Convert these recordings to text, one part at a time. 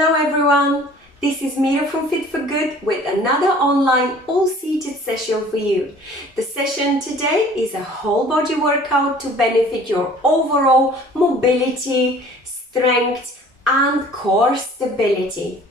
Hello everyone, this is Mira from Fit for Good with another online all-seated session for you. The session today is a whole body workout to benefit your overall mobility, strength and core stability.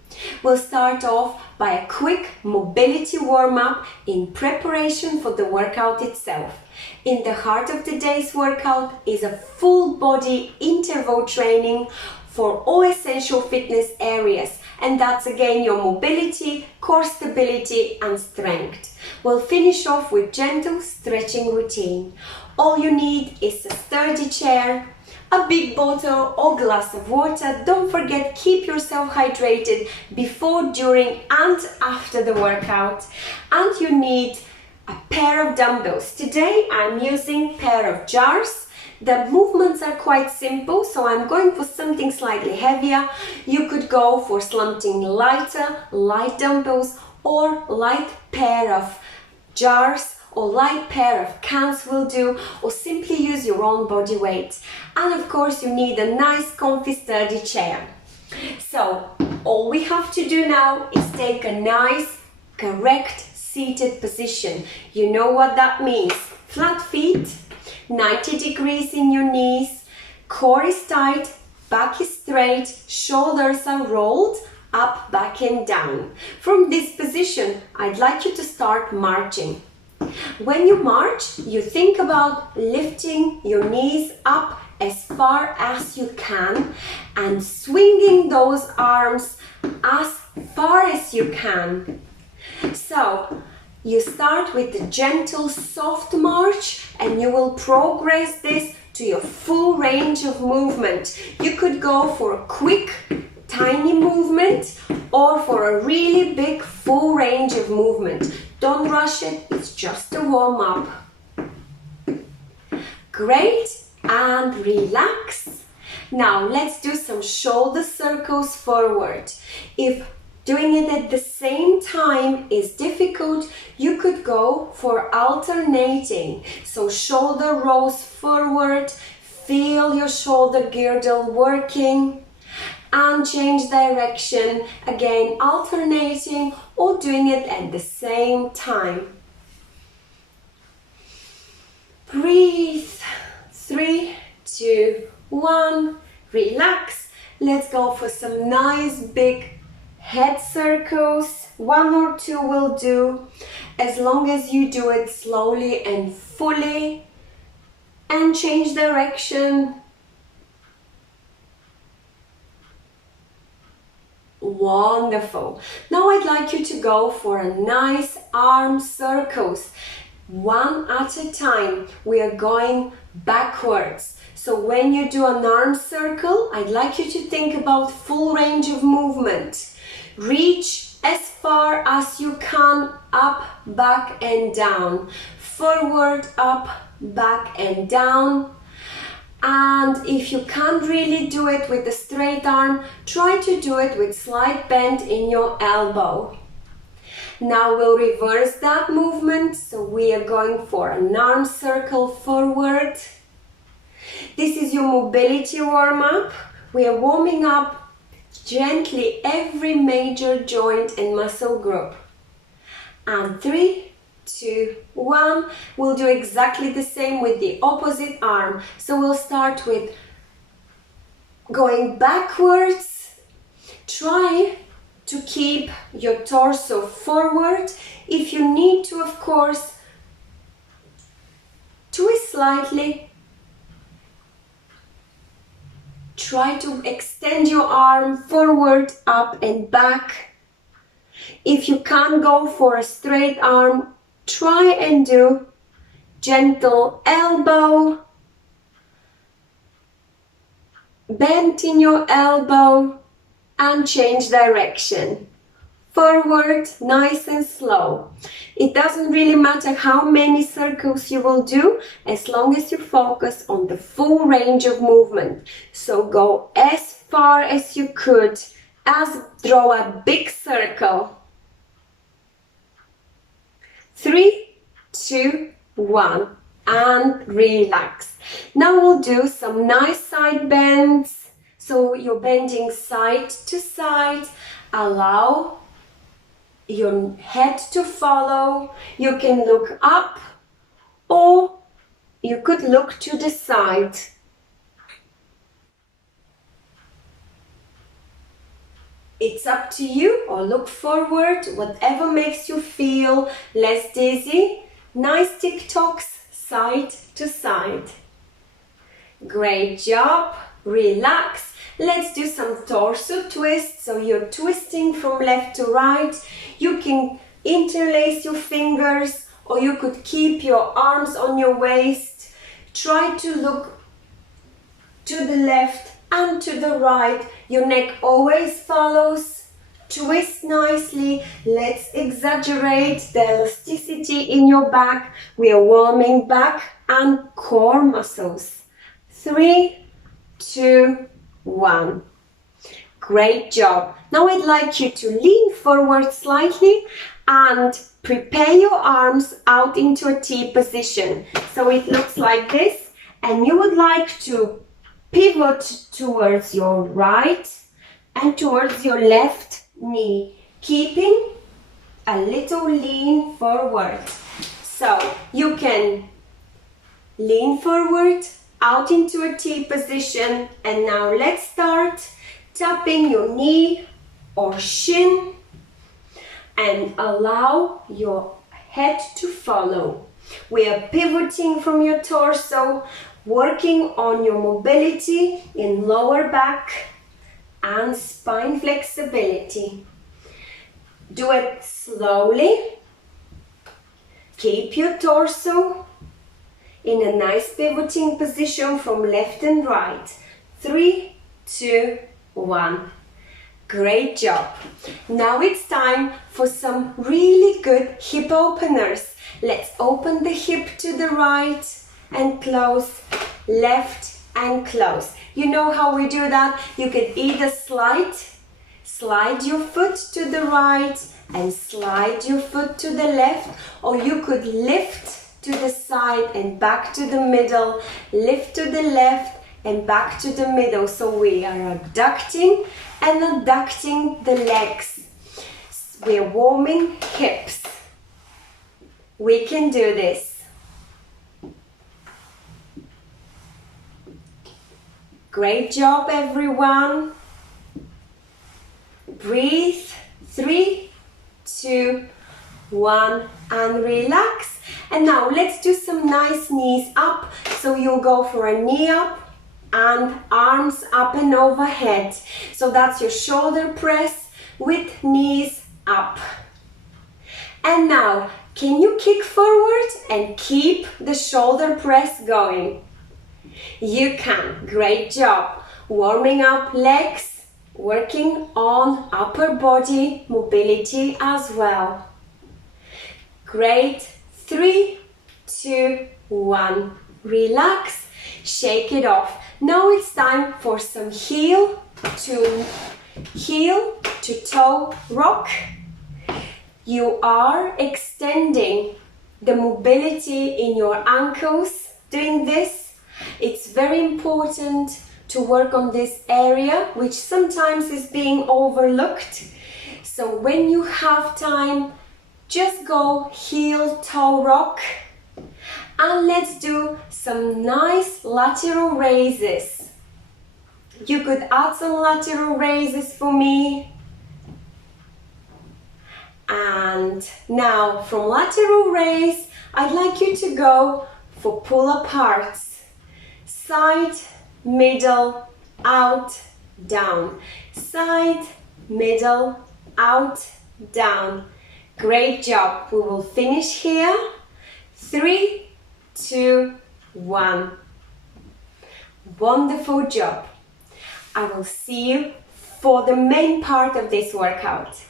We'll start off by a quick mobility warm-up in preparation for the workout itself. In the heart of today's workout is a full body interval training for all essential fitness areas, and that's again your mobility, core stability and strength. We'll finish off with gentle stretching routine. All you need is a sturdy chair, a big bottle or glass of water. Don't forget, keep yourself hydrated before, during and after the workout. And you need a pair of dumbbells. Today I'm using a pair of jars. The movements are quite simple, so I'm going for something slightly heavier. You could go for something lighter, light dumbbells or light pair of jars or light pair of cans will do, or simply use your own body weight. And of course you need a nice comfy sturdy chair. So all we have to do now is take a nice correct seated position. You know what that means. Flat feet, 90 degrees in your knees, core is tight, back is straight, shoulders are rolled up, back and down. From this position, I'd like you to start marching. When you march, you think about lifting your knees up as far as you can and swinging those arms as far as you can. So, you start with the gentle, soft march and you will progress this to your full range of movement. You could go for a quick, tiny movement or for a really big, full range of movement. Don't rush it, it's just a warm-up. Great, and relax. Now let's do some shoulder circles forward. If doing it at the same time is difficult, you could go for alternating. So shoulder rolls forward, feel your shoulder girdle working, and change direction, again alternating or doing it at the same time. Breathe. 3, 2, 1. Relax. Let's go for some nice big head circles. 1 or 2 will do, as long as you do it slowly and fully, and change direction. Wonderful. Now I'd like you to go for a nice arm circles. One at a time. We are going backwards. So when you do an arm circle, I'd like you to think about full range of movement. Reach as far as you can, up, back and down. Forward, up, back and down. And if you can't really do it with a straight arm, try to do it with slight bend in your elbow. Now we'll reverse that movement, so we are going for an arm circle forward. This is your mobility warm-up. We are warming up gently every major joint and muscle group. And 3, 2, 1. We'll do exactly the same with the opposite arm. So we'll start with going backwards. Try to keep your torso forward. If you need to, of course, twist slightly. Try to extend your arm forward, up and back. If you can't go for a straight arm, try and do gentle elbow, bend in your elbow and change direction. Forward, nice and slow. It doesn't really matter how many circles you will do, as long as you focus on the full range of movement. So go as far as you could, draw a big circle. 3, 2, 1, and relax. Now we'll do some nice side bends. So you're bending side to side. Allow your head to follow. You can look up or you could look to the side. It's up to you, or look forward, whatever makes you feel less dizzy. Nice tick-tocks side to side. Great job. Relax. Let's do some torso twists. So you're twisting from left to right. You can interlace your fingers, or you could keep your arms on your waist. Try to look to the left and to the right. Your neck always follows. Twist nicely. Let's exaggerate the elasticity in your back. We are warming back and core muscles. 3, 2, 1. Great job. Now I'd like you to lean forward slightly and prepare your arms out into a T position. So it looks like this, and you would like to pivot towards your right and towards your left knee, keeping a little lean forward. So you can lean forward out into a T position, and now let's start tapping your knee or shin and allow your head to follow. We are pivoting from your torso, working on your mobility in lower back and spine flexibility. Do it slowly. Keep your torso in a nice pivoting position from left and right. 3, 2, 1. Great job. Now it's time for some really good hip openers. Let's open the hip to the right and close, left and close. You know how we do that? You can either slide your foot to the right and slide your foot to the left, or you could lift to the side and back to the middle, lift to the left and back to the middle. So we are abducting and adducting the legs. We're warming hips. We can do this. Great job, everyone. Breathe. 3, 2, 1, and relax. And now let's do some nice knees up. So you'll go for a knee up and arms up and overhead. So that's your shoulder press with knees up. And now, can you kick forward and keep the shoulder press going? You can. Great job. Warming up legs, working on upper body mobility as well. Great. 3, 2, 1. Relax. Shake it off. Now it's time for some heel to toe rock. You are extending the mobility in your ankles doing this. It's very important to work on this area, which sometimes is being overlooked. So when you have time, just go heel toe rock. And let's do some nice lateral raises. You could add some lateral raises for me. And now from lateral raise, I'd like you to go for pull aparts. Side, middle, out, down. Side, middle, out, down. Great job. We will finish here. 3, 2, 1. Wonderful job. I will see you for the main part of this workout.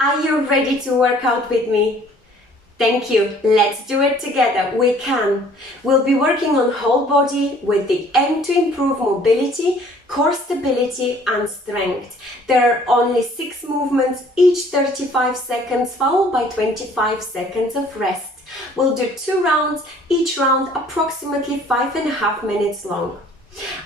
Are you ready to work out with me? Thank you. Let's do it together. We can. We'll be working on whole body with the aim to improve mobility, core stability and strength. There are only 6 movements, each 35 seconds, followed by 25 seconds of rest. We'll do 2 rounds, each round approximately 5.5 minutes long.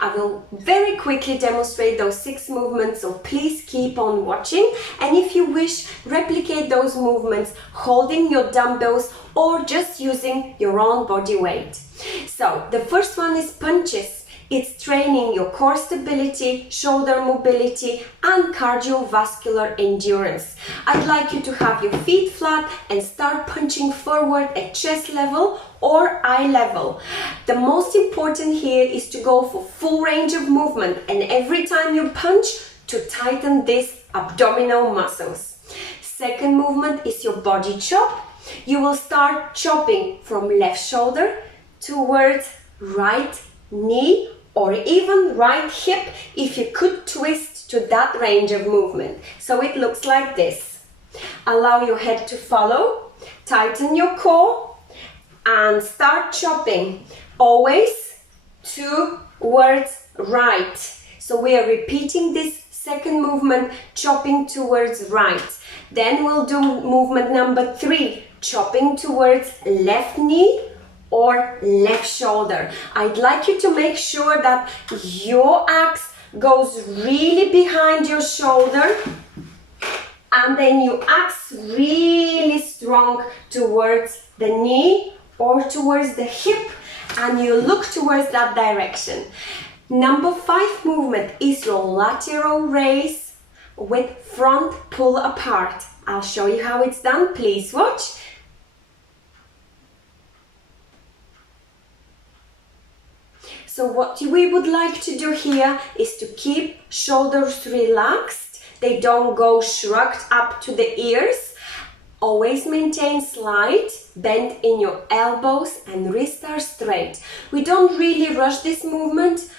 I will very quickly demonstrate those 6 movements, so please keep on watching, and if you wish, replicate those movements holding your dumbbells or just using your own body weight. So the first one is punches. It's training your core stability, shoulder mobility and cardiovascular endurance. I'd like you to have your feet flat and start punching forward at chest level or eye level. The most important here is to go for full range of movement, and every time you punch, to tighten these abdominal muscles. Second movement is your body chop. You will start chopping from left shoulder towards right knee or even right hip if you could twist to that range of movement. So it looks like this. Allow your head to follow, tighten your core and start chopping, always towards right. So we are repeating this second movement, chopping towards right. Then we'll do movement number 3, chopping towards left knee or left shoulder. I'd like you to make sure that your axe goes really behind your shoulder, and then you axe really strong towards the knee or towards the hip, and you look towards that direction. Number 5 movement is your lateral raise with front pull apart. I'll show you how it's done. Please watch. So what we would like to do here is to keep shoulders relaxed. They don't go shrugged up to the ears. Always maintain slight bend in your elbows and wrists are straight. We don't really rush this movement.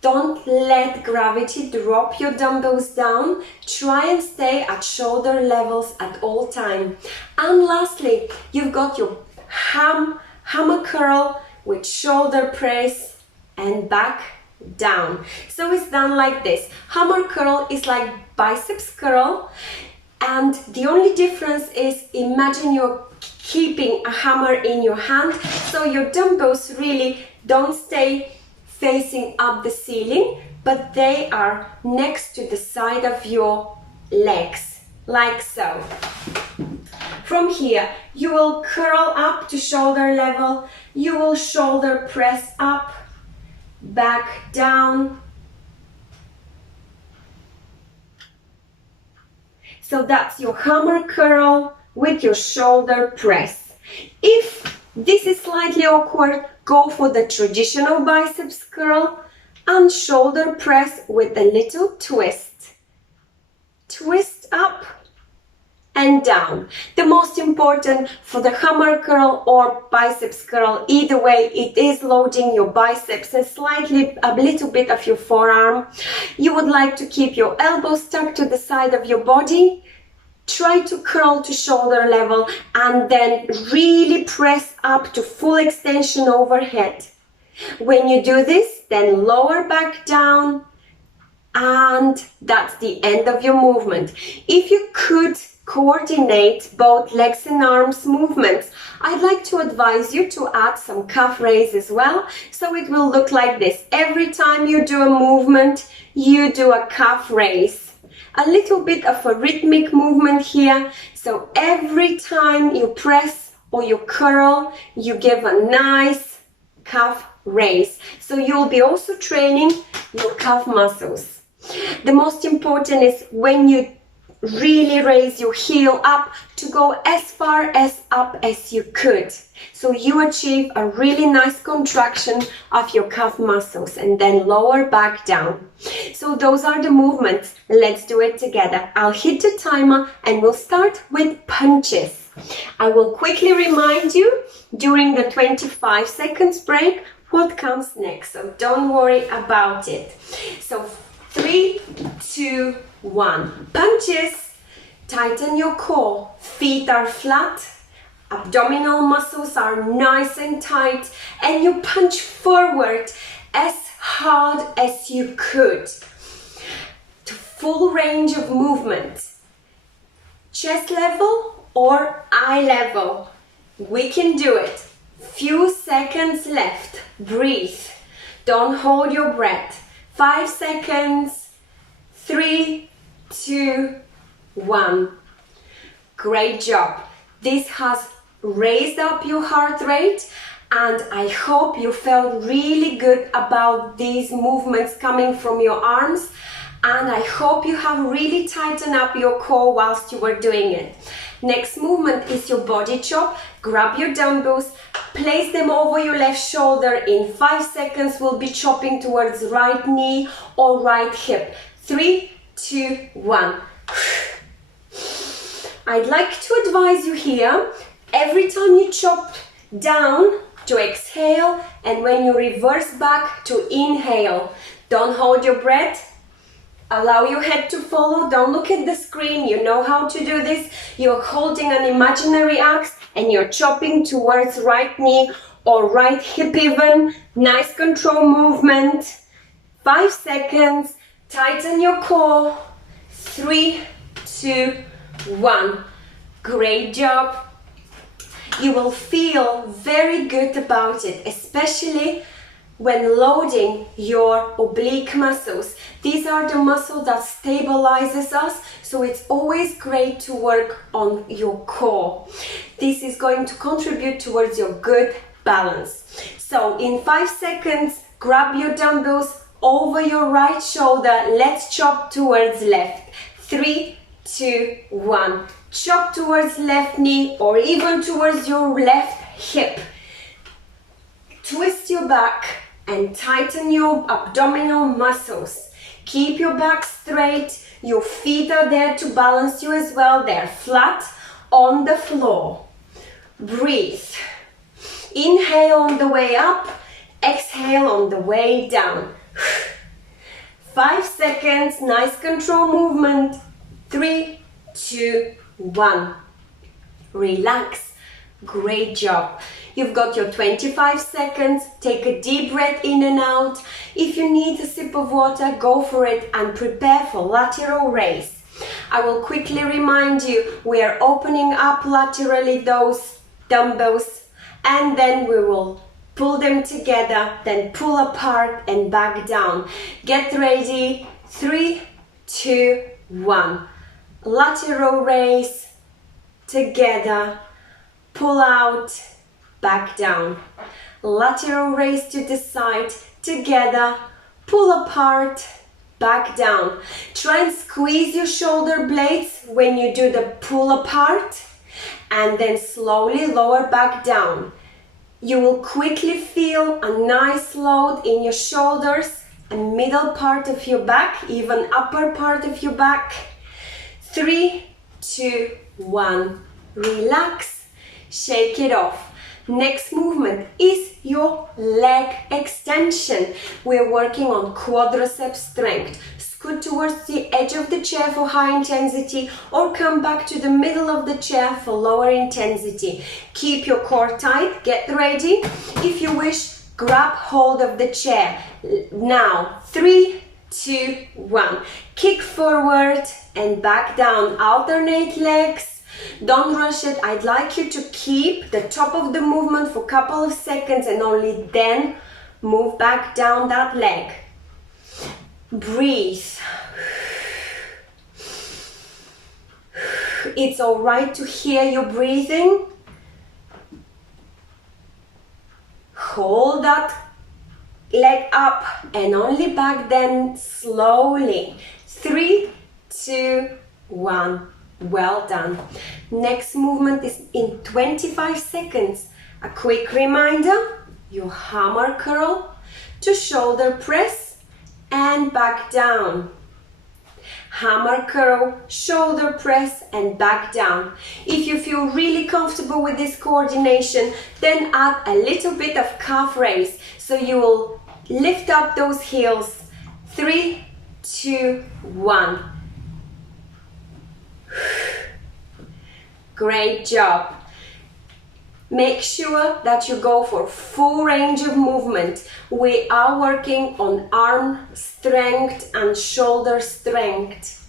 Don't let gravity drop your dumbbells down. Try and stay at shoulder levels at all time. And lastly, you've got your hammer curl with shoulder press and back down. So it's done like this. Hammer curl is like biceps curl, and the only difference is, imagine you're keeping a hammer in your hand, so your dumbbells really don't stay facing up the ceiling, but they are next to the side of your legs, like so. From here, you will curl up to shoulder level, you will shoulder press up, back down. So that's your hammer curl with your shoulder press. If this is slightly awkward, go for the traditional biceps curl and shoulder press with a little twist. Twist up and down. The most important for the hammer curl or biceps curl, either way, it is loading your biceps and slightly a little bit of your forearm. You would like to keep your elbows tucked to the side of your body. Try to curl to shoulder level and then really press up to full extension overhead. When you do this, then lower back down, and that's the end of your movement. If you could coordinate both legs and arms movements, I'd like to advise you to add some calf raise as well, so it will look like this. Every time you do a movement, you do a calf raise. A little bit of a rhythmic movement here, so every time you press or you curl, you give a nice calf raise. So you'll be also training your calf muscles. The most important is when you really raise your heel up, to go as far as up as you could, so you achieve a really nice contraction of your calf muscles, and then lower back down. So those are the movements. Let's do it together. I'll hit the timer and we'll start with punches. I will quickly remind you during the 25 seconds break what comes next, so don't worry about it. So 3, 2, 1. Punches. Tighten your core. Feet are flat. abdominal muscles are nice and tight, and you punch forward as hard as you could to full range of movement. Chest level or eye level. We can do it. Few seconds left. Breathe. Don't hold your breath. 5 seconds. 3, 2, 1. Great job. This has raised up your heart rate, and I hope you felt really good about these movements coming from your arms, and I hope you have really tightened up your core whilst you were doing it. Next movement is your body chop. Grab your dumbbells, place them over your left shoulder. In 5 seconds, we'll be chopping towards right knee or right hip. 3, 2, 1. I'd like to advise you here, every time you chop down, to exhale, and when you reverse back, to inhale. Don't hold your breath. Allow your head to follow. Don't look at the screen. You know how to do this. You're holding an imaginary axe and you're chopping towards right knee or right hip even. Nice control movement. 5 seconds. Tighten your core. 3, 2, 1. Great job. You will feel very good about it, especially when loading your oblique muscles. These are the muscles that stabilizes us, so it's always great to work on your core. This is going to contribute towards your good balance. So in 5 seconds, grab your dumbbells over your right shoulder. Let's chop towards left. 3, 2, 1. Chop towards left knee or even towards your left hip. Twist your back and tighten your abdominal muscles. Keep your back straight. Your feet are there to balance you as well. They're flat on the floor. Breathe. Inhale on the way up. Exhale on the way down. 5 seconds. Nice control movement. 3, 2, 1. Relax. Great job. You've got your 25 seconds. Take a deep breath in and out. If you need a sip of water, go for it and prepare for lateral raise. I will quickly remind you, we are opening up laterally those dumbbells, and then we will pull them together, then pull apart and back down. Get ready. 3, 2, 1. Lateral raise, together, pull out, back down. Lateral raise to the side, together, pull apart, back down. Try and squeeze your shoulder blades when you do the pull apart, and then slowly lower back down. You will quickly feel a nice load in your shoulders and middle part of your back, even upper part of your back. 3, 2, 1. Relax. Shake it off. Next movement is your leg extension. We're working on quadricep strength. Scoot towards the edge of the chair for high intensity, or come back to the middle of the chair for lower intensity. Keep your core tight. Get ready. If you wish, grab hold of the chair. Now, 3, 2, 1. Kick forward and back down. Alternate legs. Don't rush it. I'd like you to keep the top of the movement for a couple of seconds and only then move back down that leg. Breathe. It's all right to hear you breathing. Hold that leg up and only back then slowly. 3, 2, 1. Well done. Next movement is in 25 seconds. A quick reminder, your hammer curl to shoulder press and back down. Hammer curl, shoulder press and back down. If you feel really comfortable with this coordination, then add a little bit of calf raise. So you will lift up those heels. 3, 2, 1. Great job. Make sure that you go for full range of movement. We are working on arm strength and shoulder strength.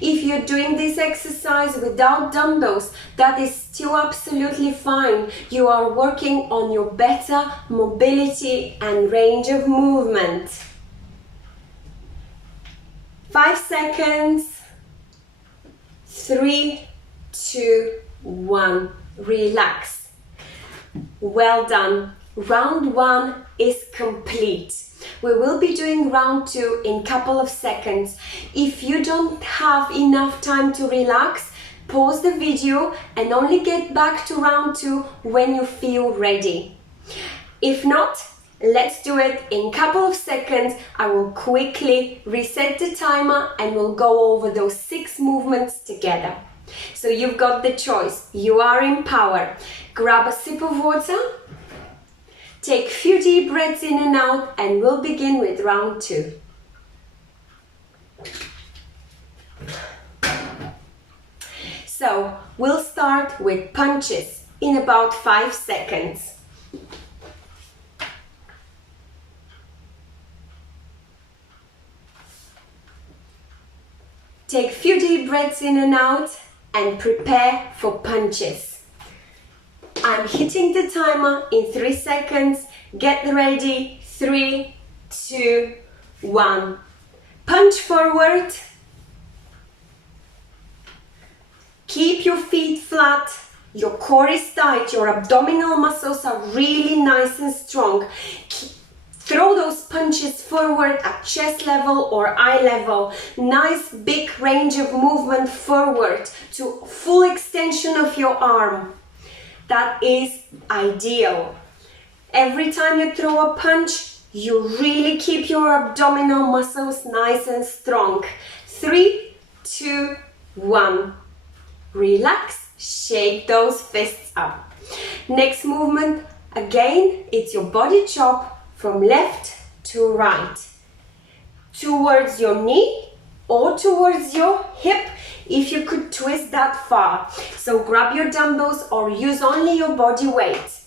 If you're doing this exercise without dumbbells, that is still absolutely fine. You are working on your better mobility and range of movement. 5 seconds. 3, 2, 1. Relax. Well done. Round 1 is complete. We will be doing round 2 in a couple of seconds. If you don't have enough time to relax, pause the video and only get back to round 2 when you feel ready. If not, let's do it in a couple of seconds. I will quickly reset the timer and we'll go over those 6 movements together. So you've got the choice. You are in power. Grab a sip of water. Take a few deep breaths in and out, and we'll begin with round 2. So we'll start with punches in about 5 seconds. Take a few deep breaths in and out and prepare for punches. I'm hitting the timer in 3 seconds. Get ready. 3, 2, 1. Punch forward. Keep your feet flat. Your core is tight. Your abdominal muscles are really nice and strong. Throw those punches forward at chest level or eye level. Nice big range of movement forward to full extension of your arm. That is ideal. Every time you throw a punch, you really keep your abdominal muscles nice and strong. 3, 2, 1. Relax, shake those fists up. Next movement, again, it's your body chop from left to right. Towards your knee or towards your hip, if you could twist that far. So grab your dumbbells or use only your body weight.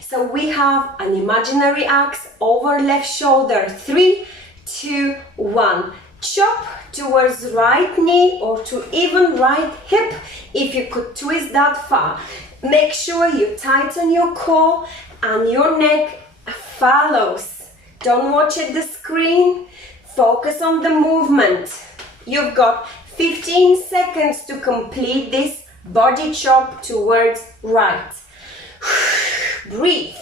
So we have an imaginary axe over left shoulder. 3, 2, 1. Chop towards right knee or to even right hip if you could twist that far. Make sure you tighten your core and your neck follows. Don't watch at the screen. Focus on the movement. You've got 15 seconds to complete this body chop towards right. Breathe.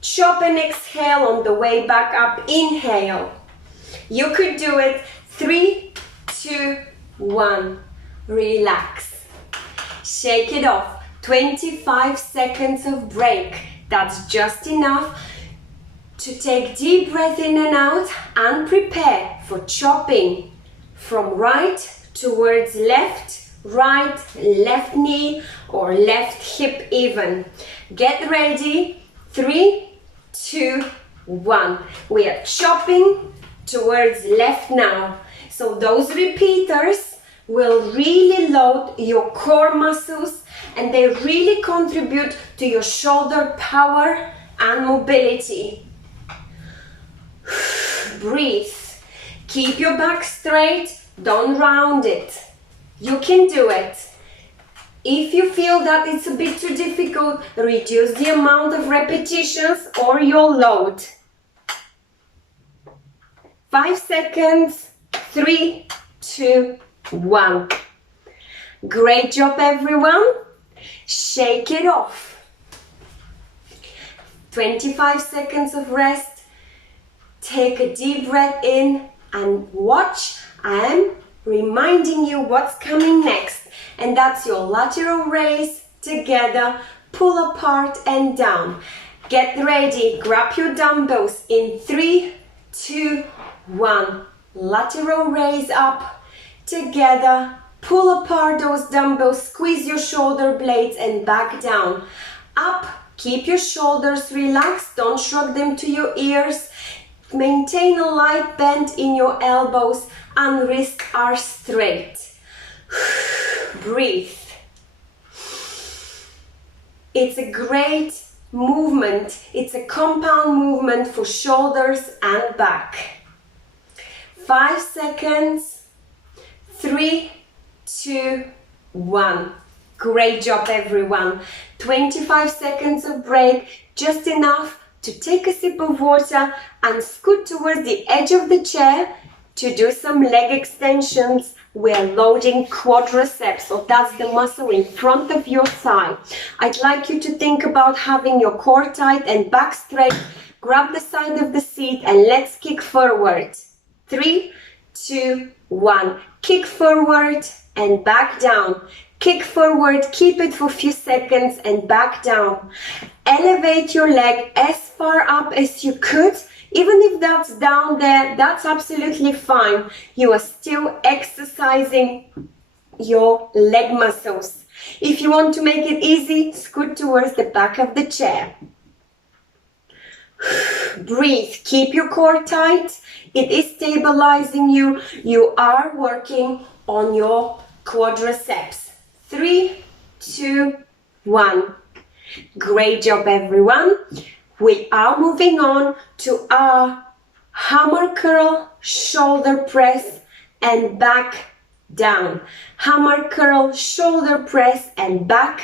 Chop and exhale on the way back up. Inhale. You could do it. 3, 2, 1. Relax. Shake it off. 25 seconds of break. That's just enough to take deep breath in and out and prepare for chopping from right towards left, right, left knee or left hip even. Get ready. 3, 2, 1. We are chopping towards left now. So those repeaters will really load your core muscles and they really contribute to your shoulder power and mobility. Breathe. Keep your back straight. Don't round it. You can do it. If you feel that it's a bit too difficult, reduce the amount of repetitions or your load. 5 seconds. 3, 2, 1. Great job, everyone. Shake it off. 25 seconds of rest. Take a deep breath in and watch. I am reminding you what's coming next. And that's your lateral raise together, pull apart and down. Get ready. Grab your dumbbells in 3, 2, 1. Lateral raise up together. Pull apart those dumbbells, squeeze your shoulder blades and back down. Up, keep your shoulders relaxed, don't shrug them to your ears. Maintain a light bend in your elbows and wrists are straight. Breathe. It's a great movement. It's a compound movement for shoulders and back. 5 seconds. 3, 2, 1. Great job, everyone. 25 seconds of break, just enough to take a sip of water and scoot towards the edge of the chair to do some leg extensions. We're loading quadriceps, so that's the muscle in front of your thigh. I'd like you to think about having your core tight and back straight. Grab the side of the seat and let's kick forward. 3, 2, 1. Kick forward and back down. Kick forward, keep it for a few seconds and back down. Elevate your leg as far up as you could. Even if that's down there, that's absolutely fine. You are still exercising your leg muscles. If you want to make it easy, scoot towards the back of the chair. Breathe. Keep your core tight. It is stabilizing you. You are working on your quadriceps. 3, 2, 1. Great job, everyone. We are moving on to our hammer curl, shoulder press, and back down. Hammer curl, shoulder press, and back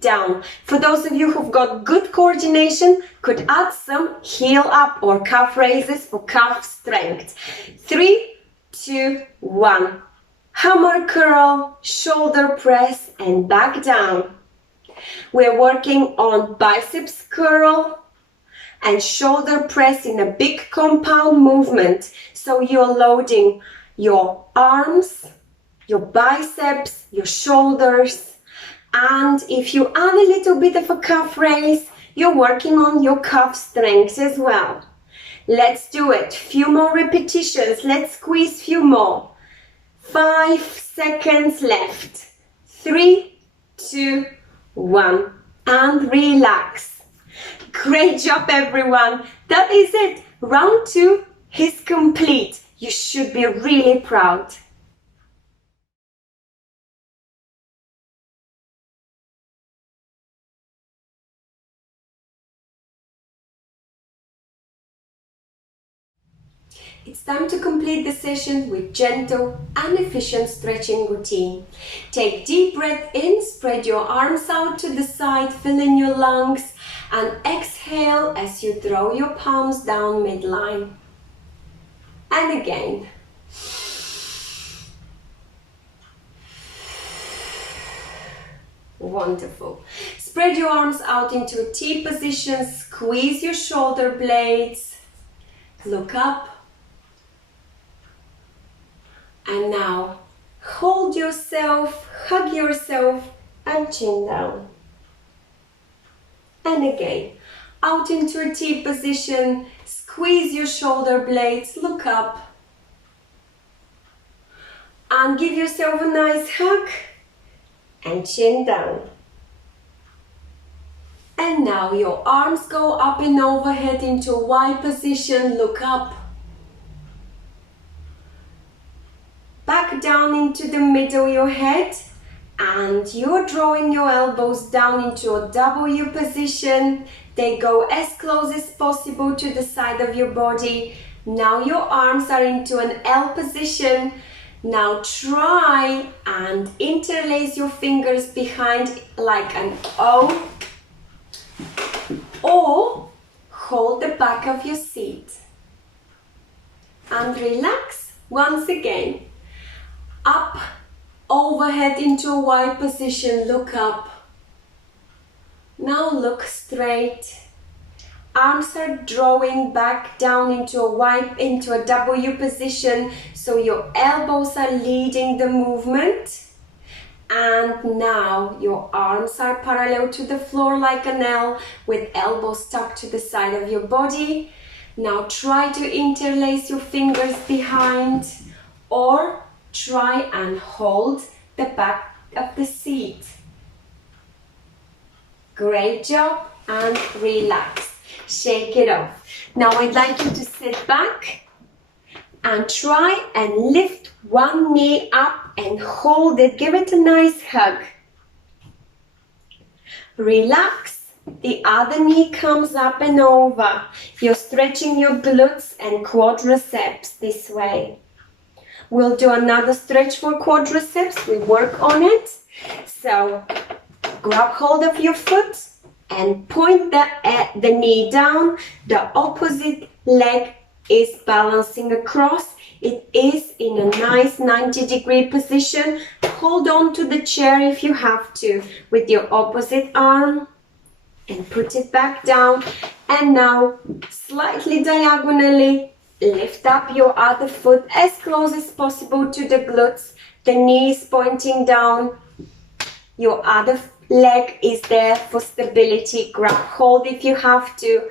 down. For those of you who've got good coordination, could add some heel up or calf raises for calf strength. 3, 2, 1. Hammer curl, shoulder press, and back down. We're working on biceps curl and shoulder press in a big compound movement. So you're loading your arms, your biceps, your shoulders, and if you add a little bit of a calf raise, you're working on your calf strength as well. Let's do it. Few more repetitions. Let's squeeze few more. 5 seconds left. 3, 2, 1. And relax. Great job, everyone. That is it. Round 2 is complete. You should be really proud. It's time to complete the session with gentle and efficient stretching routine. Take deep breath in, spread your arms out to the side, fill in your lungs, and exhale as you throw your palms down midline. And again. Wonderful. Spread your arms out into a T position, squeeze your shoulder blades, look up. And now, hold yourself, hug yourself, and chin down. And again, out into a T position, squeeze your shoulder blades, look up. And give yourself a nice hug, and chin down. And now your arms go up and overhead into a Y position, look up. Back down into the middle of your head, and you're drawing your elbows down into a W position. They go as close as possible to the side of your body. Now your arms are into an L position. Now try and interlace your fingers behind like an O, or hold the back of your seat. And relax once again. Up, overhead into a Y position, look up. Now look straight. Arms are drawing back down into a Y, into a W position, so your elbows are leading the movement. And now your arms are parallel to the floor like an L, with elbows tucked to the side of your body. Now try to interlace your fingers behind, or try and hold the back of the seat. Great job, and relax. Shake it off. Now I'd like you to sit back and try and lift one knee up and hold it. Give it a nice hug. Relax. The other knee comes up and over. You're stretching your glutes and quadriceps this way. We'll do another stretch for quadriceps. We work on it. So grab hold of your foot and point the knee down. The opposite leg is balancing across. It is in a nice 90-degree position. Hold on to the chair if you have to with your opposite arm and put it back down. And now slightly diagonally lift up your other foot as close as possible to the glutes. The knee is pointing down. Your other leg is there for stability. Grab hold if you have to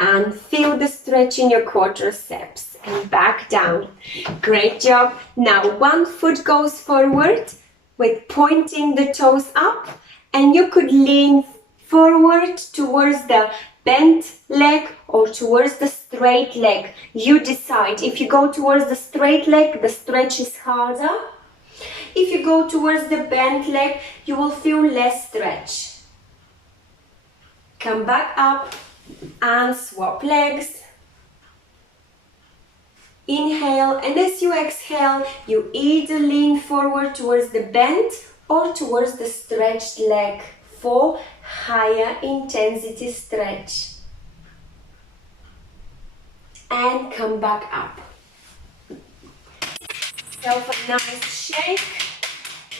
and feel the stretch in your quadriceps and back down. Great job. Now one foot goes forward with pointing the toes up, and you could lean forward towards the bent leg or towards the straight leg. You decide. If you go towards the straight leg, the stretch is harder. If you go towards the bent leg, you will feel less stretch. Come back up and swap legs. Inhale, and as you exhale, you either lean forward towards the bent or towards the stretched leg for higher intensity stretch. And come back up. Self a nice shake,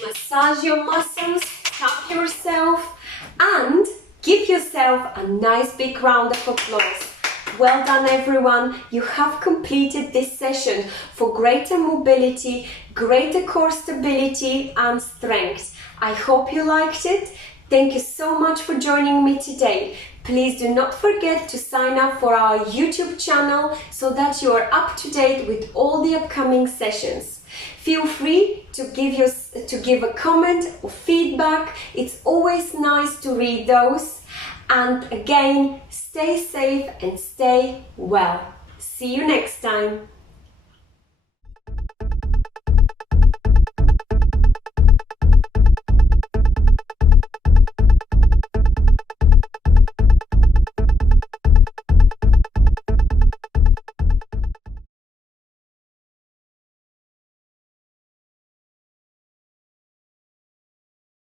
massage your muscles, tap yourself, and give yourself a nice big round of applause. Well done, everyone. You have completed this session for greater mobility, greater core stability and strength. I hope you liked it. Thank you so much for joining me today. Please do not forget to sign up for our YouTube channel so that you are up to date with all the upcoming sessions. Feel free to give a comment or feedback. It's always nice to read those. And again, stay safe and stay well. See you next time.